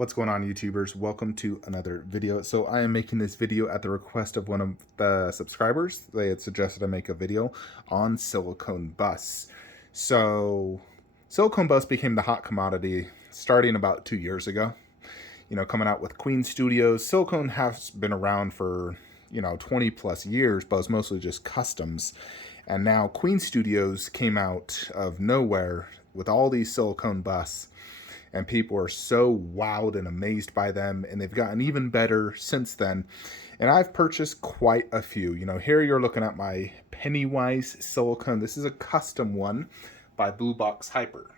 What's going on, YouTubers? Welcome to another video. So I am making this video at the request of one of the subscribers. They had suggested I make a video on silicone busts. So silicone busts became the hot commodity starting about 2 years ago. Coming out with Queen Studios. Silicone has been around for 20 plus years, but it's mostly just customs. And now Queen Studios came out of nowhere with all these silicone busts. And people are so wowed and amazed by them, and they've gotten even better since then. And I've purchased quite a few. Here you're looking at my Pennywise silicone. This is a custom one by Blue Box Hyper.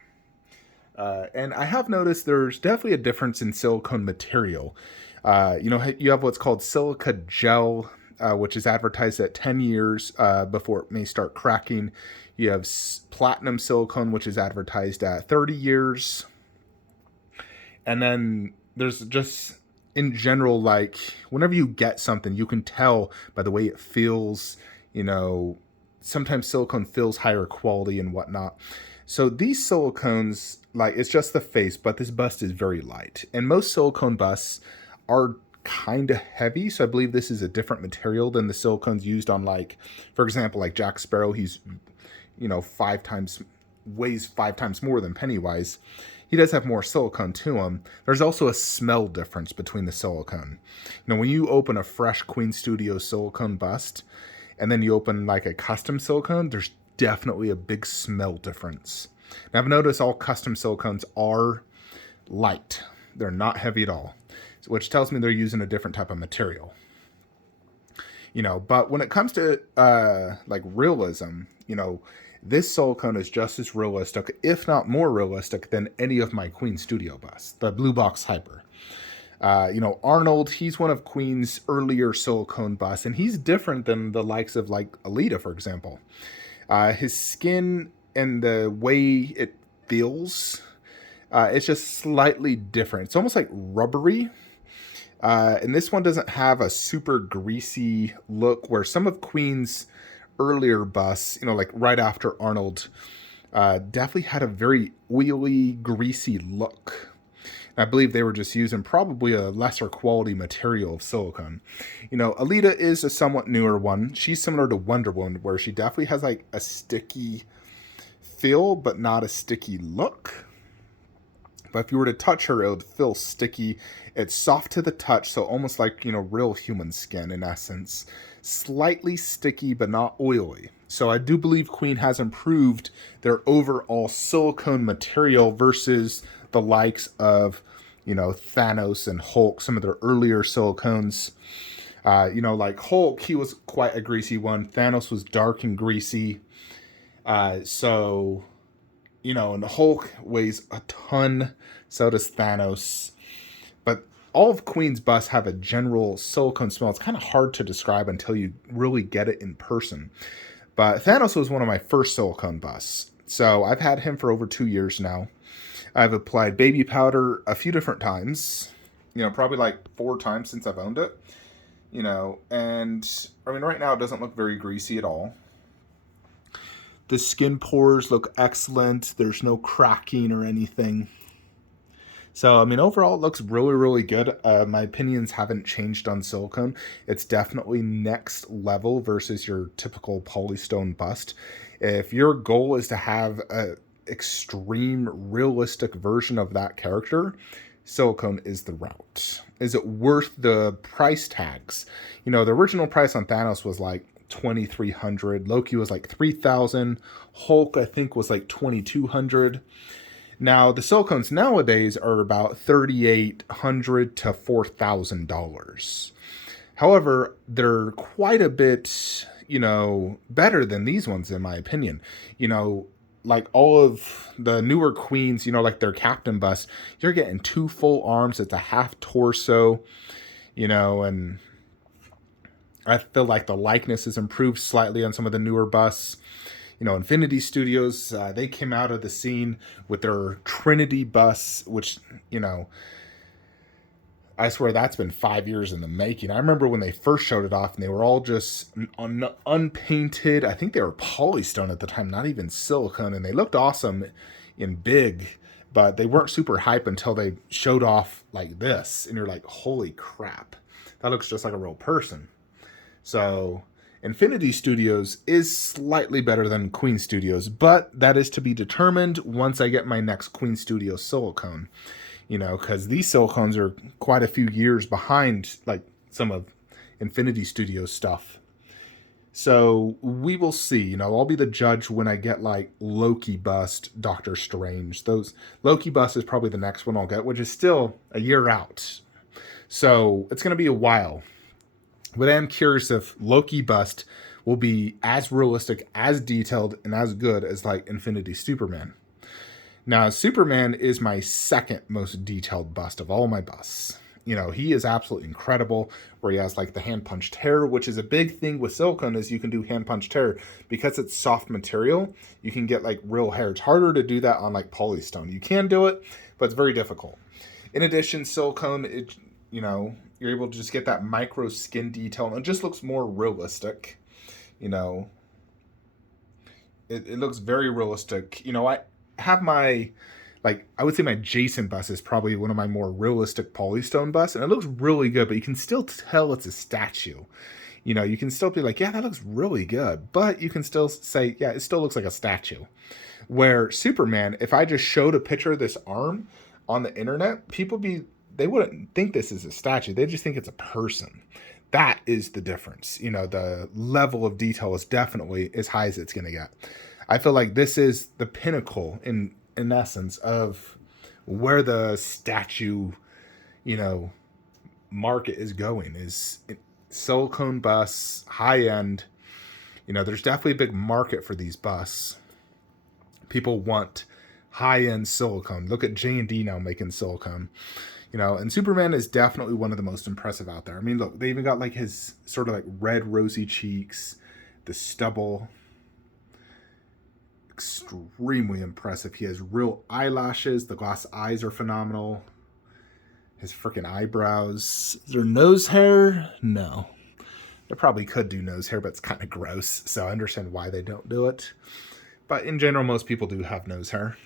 And I have noticed there's definitely a difference in silicone material. You have what's called silica gel, which is advertised at 10 years before it may start cracking. You have platinum silicone, which is advertised at 30 years. And then there's just, in general, like, whenever you get something, you can tell by the way it feels. Sometimes silicone feels higher quality and whatnot. So these silicones, like, it's just the face, but this bust is very light. And most silicone busts are kind of heavy, so I believe this is a different material than the silicones used on, like, for example, like Jack Sparrow. He's, weighs 5 times more than Pennywise. He does have more silicone to him. There's also a smell difference between the silicone. When you open a fresh Queen Studio silicone bust, and then you open like a custom silicone, there's definitely a big smell difference. Now, I've noticed all custom silicones are light. They're not heavy at all, which tells me they're using a different type of material. But when it comes to like realism, this silicone is just as realistic, if not more realistic, than any of my Queen Studio busts, the Blue Box Hyper. Arnold, he's one of Queen's earlier silicone busts, and he's different than the likes of, like, Alita, for example. His skin and the way it feels, it's just slightly different. It's almost like rubbery. And this one doesn't have a super greasy look, where some of Queen's earlier busts, like right after Arnold, definitely had a very oily, greasy look. And I believe they were just using probably a lesser quality material of silicone. Alita is a somewhat newer one. She's similar to Wonder Woman, where she definitely has like a sticky feel, but not a sticky look. But if you were to touch her, it would feel sticky. It's soft to the touch, so almost like, real human skin in essence. Slightly sticky, but not oily. So I do believe Queen has improved their overall silicone material versus the likes of, Thanos and Hulk, some of their earlier silicones. Like Hulk, he was quite a greasy one. Thanos was dark and greasy. And Hulk weighs a ton, so does Thanos. But all of Queen's busts have a general silicone smell. It's kind of hard to describe until you really get it in person. But Thanos was one of my first silicone busts. So I've had him for over 2 years now. I've applied baby powder a few different times. Probably like 4 times since I've owned it. And I mean, right now it doesn't look very greasy at all. The skin pores look excellent. There's no cracking or anything. So, I mean, overall, it looks really, really good. My opinions haven't changed on silicone. It's definitely next level versus your typical polystone bust. If your goal is to have an extreme, realistic version of that character, silicone is the route. Is it worth the price tags? The original price on Thanos was like $2,300. Loki was like $3,000. Hulk, I think, was like $2,200. Now, the silicones nowadays are about $3,800 to $4,000. However, they're quite a bit, better than these ones, in my opinion. Like all of the newer Queens, like their Captain bust, you're getting 2 full arms. It's a half torso, and I feel like the likeness has improved slightly on some of the newer busts. Infinity Studios, they came out of the scene with their Trinity busts, which, I swear that's been 5 years in the making. I remember when they first showed it off and they were all just unpainted. I think they were polystone at the time, not even silicone, and they looked awesome in big. but they weren't super hype until they showed off like this, and you're like, holy crap, that looks just like a real person. So Infinity Studios is slightly better than Queen Studios, but that is to be determined once I get my next Queen Studio silicone. Because these silicones are quite a few years behind like some of Infinity Studios stuff. So we will see. I'll be the judge when I get like Loki bust, Doctor Strange. Those Loki bust is probably the next one I'll get, which is still a year out. So it's going to be a while. But I am curious if Loki bust will be as realistic, as detailed, and as good as like Infinity Superman. Now, Superman is my second most detailed bust of all my busts. He is absolutely incredible, where he has like the hand punched hair, which is a big thing with silicone, is you can do hand punched hair because it's soft material. You can get like real hair. It's harder to do that on like polystone. You can do it, but it's very difficult. In addition, silicone, you're able to just get that micro skin detail, and it just looks more realistic. It looks very realistic. I have my, I would say my Jason bust is probably one of my more realistic polystone busts, and it looks really good, but you can still tell it's a statue. You can still be like, yeah, that looks really good, but you can still say, yeah, it still looks like a statue. Where Superman, if I just showed a picture of this arm on the internet, they wouldn't think this is a statue. They just think it's a person. That is the difference. The level of detail is definitely as high as it's going to get. I feel like this is the pinnacle in essence of where the statue, market is going, is silicone busts, high end. There's definitely a big market for these busts. People want high end silicone. Look at J&D now making silicone. And Superman is definitely one of the most impressive out there. I mean, look, they even got like his sort of like red rosy cheeks, the stubble. Extremely impressive. He has real eyelashes. The glass eyes are phenomenal. His freaking eyebrows. Is there nose hair? No. They probably could do nose hair, but it's kind of gross. So I understand why they don't do it. But in general, most people do have nose hair.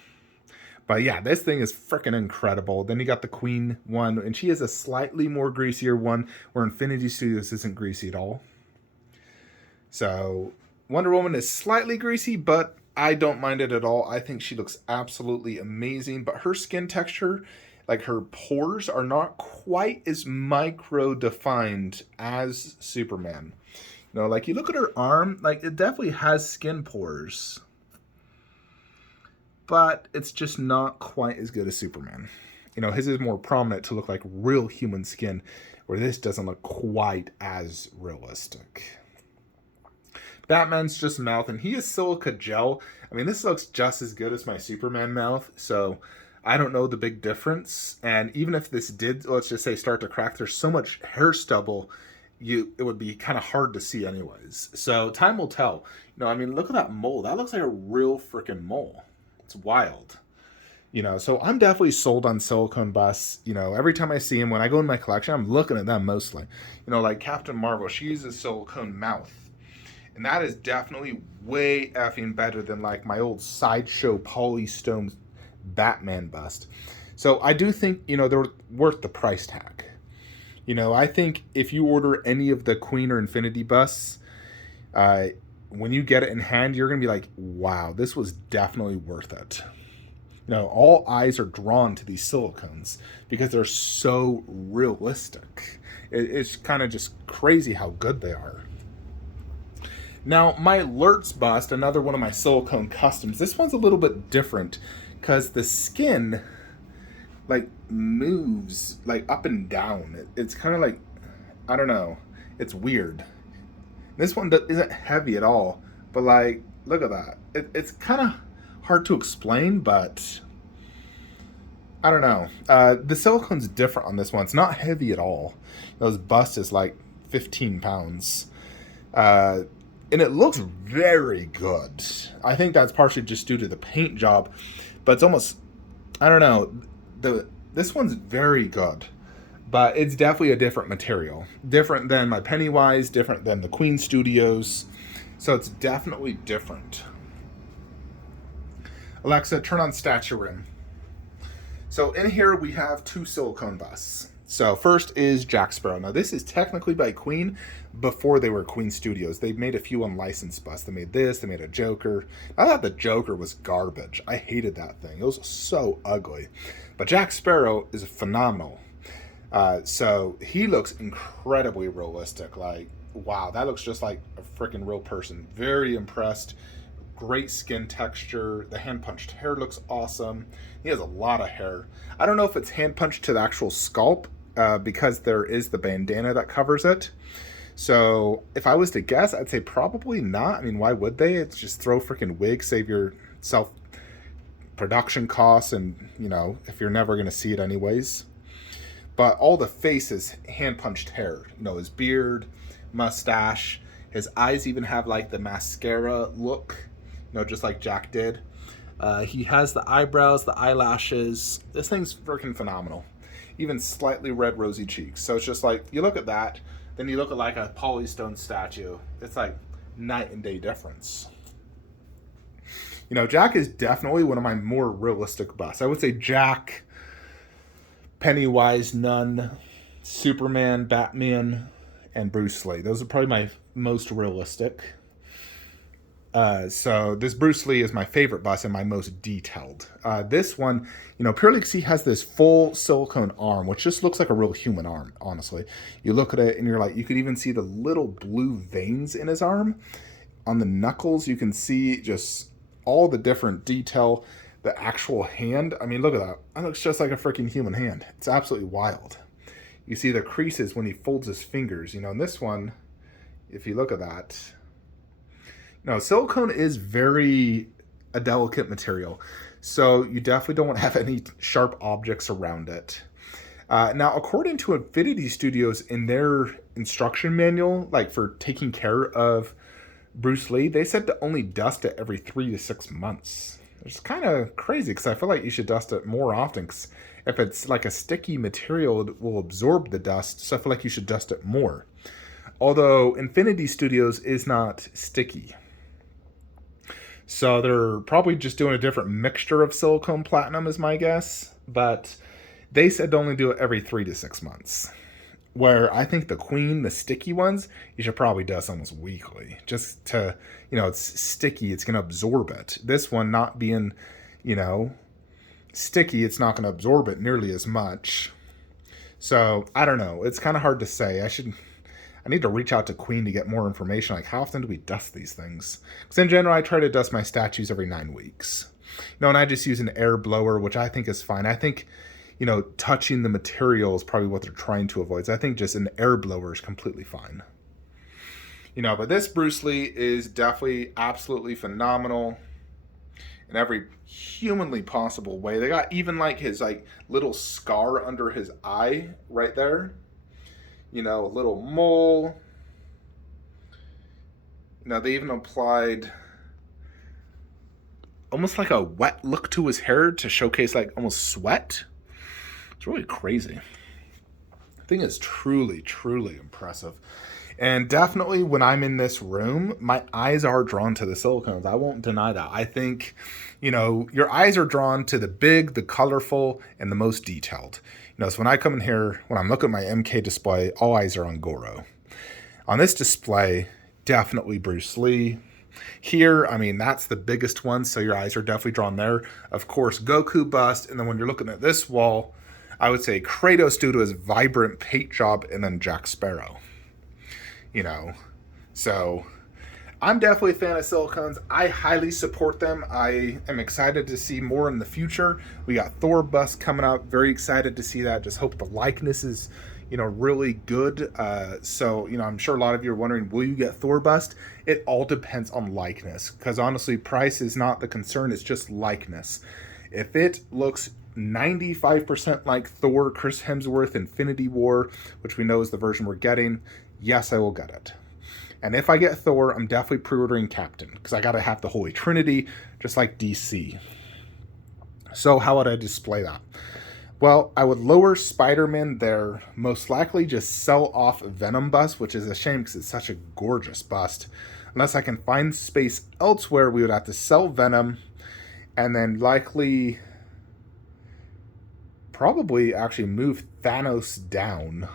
But yeah, this thing is freaking incredible. Then you got the Queen one, and she is a slightly more greasier one, where Infinity Studios isn't greasy at all. So Wonder Woman is slightly greasy, but I don't mind it at all. I think she looks absolutely amazing, but her skin texture, like her pores, are not quite as micro-defined as Superman. Like you look at her arm, like it definitely has skin pores, but it's just not quite as good as Superman. His is more prominent to look like real human skin, where this doesn't look quite as realistic. Batman's just mouth, and he is silica gel. I mean, this looks just as good as my Superman mouth, so I don't know the big difference. And even if this did, let's just say, start to crack, there's so much hair stubble, it would be kind of hard to see anyways. So time will tell. I mean, look at that mole. That looks like a real freaking mole. It's wild. So I'm definitely sold on silicone busts. Every time I see them, when I go in my collection, I'm looking at them mostly. Like Captain Marvel, she uses silicone mouth. And that is definitely way effing better than like my old Sideshow polystone Batman bust. So I do think, they're worth the price tag. I think if you order any of the Queen or Infinity busts, when you get it in hand, you're going to be like, wow, this was definitely worth it. All eyes are drawn to these silicones because they're so realistic. It's kind of just crazy how good they are. Now, my Lurtz bust, another one of my silicone customs, this one's a little bit different because the skin, like, moves, like, up and down. It's kind of like, I don't know, it's weird. This one isn't heavy at all, but, like, look at that. It's kind of hard to explain, but I don't know. The silicone's different on this one. It's not heavy at all. This bust is, like, 15 pounds. And it looks very good. I think that's partially just due to the paint job, but it's almost, I don't know, this one's very good, but it's definitely a different material. Different than my Pennywise, different than the Queen Studios, so it's definitely different. Alexa, turn on Statue Room. So in here we have two silicone busts. So first is Jack Sparrow. Now this is technically by Queen before they were Queen Studios. They made a few unlicensed busts. They made this, they made a Joker. I thought the Joker was garbage. I hated that thing. It was so ugly. But Jack Sparrow is phenomenal. So he looks incredibly realistic. Like, wow, that looks just like a freaking real person. Very impressed. Great skin texture. The hand punched hair looks awesome. He has a lot of hair. I don't know if it's hand punched to the actual scalp because there is the bandana that covers it. So if I was to guess, I'd say probably not. I mean, why would they? It's just throw freaking wig, save yourself production costs, and you know, if you're never going to see it anyways. But all the face is hand punched hair. You know, his beard, mustache, his eyes even have like the mascara look, you know, just like Jack did. He has the eyebrows, the eyelashes. This thing's freaking phenomenal. Even slightly red rosy cheeks. So it's just like, you look at that, then you look at like a polystone statue. It's like night and day difference. You know, Jack is definitely one of my more realistic busts. I would say Jack, Pennywise, Nun, Superman, Batman, and Bruce Lee. Those are probably my most realistic. So this Bruce Lee is my favorite bust and my most detailed. This one, you know, purely because he has this full silicone arm, which just looks like a real human arm, honestly. You look at it and you're like, you could even see the little blue veins in his arm. On the knuckles, you can see just all the different detail. The actual hand, I mean, look at that. That looks just like a freaking human hand. It's absolutely wild. You see the creases when he folds his fingers. You know, in this one, if you look at that, no, silicone is a delicate material. So you definitely don't want to have any sharp objects around it. Now, according to Infinity Studios, in their instruction manual, like for taking care of Bruce Lee, they said to only dust it every 3 to 6 months. It's kind of crazy because I feel like you should dust it more often. Cause if it's like a sticky material, it will absorb the dust. So I feel like you should dust it more. Although Infinity Studios is not sticky. So they're probably just doing a different mixture of silicone platinum is my guess. But they said to only do it every 3 to 6 months. Where I think the Queen, the sticky ones, you should probably dust almost weekly. Just to, you know, it's sticky, it's going to absorb it. This one not being, you know, sticky, it's not going to absorb it nearly as much. So, I don't know. It's kind of hard to say. I need to reach out to Queen to get more information. Like, how often do we dust these things? Because in general, I try to dust my statues every 9 weeks. You know, and I just use an air blower, which I think is fine. I think, you know, touching the material is probably what they're trying to avoid. So I think just an air blower is completely fine. You know, but this Bruce Lee is definitely absolutely phenomenal in every humanly possible way. They got even like his like little scar under his eye right there. You know, a little mole. You know, they even applied almost like a wet look to his hair to showcase like almost sweat. It's really crazy. The thing is truly, truly impressive. And definitely when I'm in this room, my eyes are drawn to the silicones. I won't deny that. I think, you know, your eyes are drawn to the big, the colorful, and the most detailed. You know, so when I come in here, when I'm looking at my MK display, all eyes are on Goro. On this display, definitely Bruce Lee. Here, I mean, that's the biggest one, so your eyes are definitely drawn there. Of course, Goku bust, and then when you're looking at this wall, I would say Kratos due to his vibrant paint job, and then Jack Sparrow. You know, so I'm definitely a fan of silicones. I highly support them. I am excited to see more in the future. We got Thor bust coming up. Very excited to see that. Just hope the likeness is, you know, really good. So, you know, I'm sure a lot of you are wondering, will you get Thor bust? It all depends on likeness. Because honestly, price is not the concern. It's just likeness. If it looks 95% like Thor, Chris Hemsworth, Infinity War, which we know is the version we're getting, yes, I will get it. And if I get Thor, I'm definitely pre-ordering Captain, because I got to have the Holy Trinity, just like DC. So how would I display that? Well, I would lower Spider-Man there, most likely just sell off Venom bust, which is a shame because it's such a gorgeous bust. Unless I can find space elsewhere, we would have to sell Venom, and then likely probably actually move Thanos down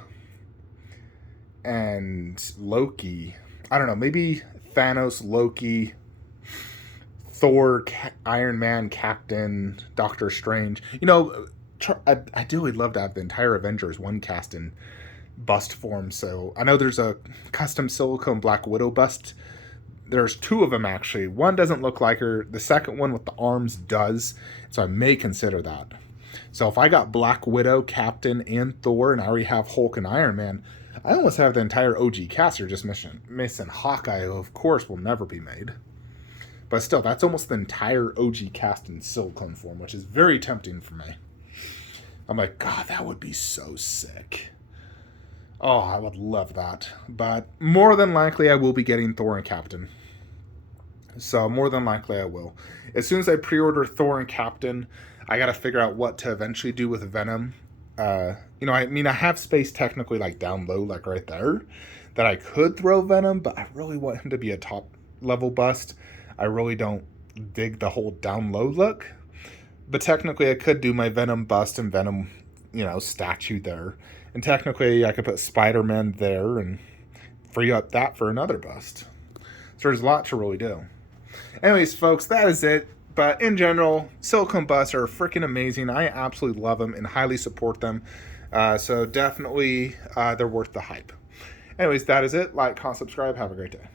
and Loki. I don't know, maybe Thanos, Loki, Thor, Iron Man, Captain, Doctor Strange. You know, I do would love to have the entire Avengers one cast in bust form. So I know there's a custom silicone Black Widow bust. There's two of them actually. One doesn't look like her. The second one with the arms does. So I may consider that. So if I got Black Widow, Captain, and Thor, and I already have Hulk and Iron Man, I almost have the entire OG cast. Or just missing Hawkeye, who of course will never be made. But still, that's almost the entire OG cast in silicone form, which is very tempting for me. I'm like, God, that would be so sick. Oh, I would love that. But more than likely, I will be getting Thor and Captain. So more than likely, I will. As soon as I pre-order Thor and Captain, I got to figure out what to eventually do with Venom. I have space technically like down low, like right there, that I could throw Venom, but I really want him to be a top level bust. I really don't dig the whole down low look. But technically, I could do my Venom bust and Venom, statue there. And technically, I could put Spider-Man there and free up that for another bust. So there's a lot to really do. Anyways, folks, that is it. But in general, silicone busts are freaking amazing. I absolutely love them and highly support them. So definitely, they're worth the hype. Anyways, that is it. Like, comment, subscribe. Have a great day.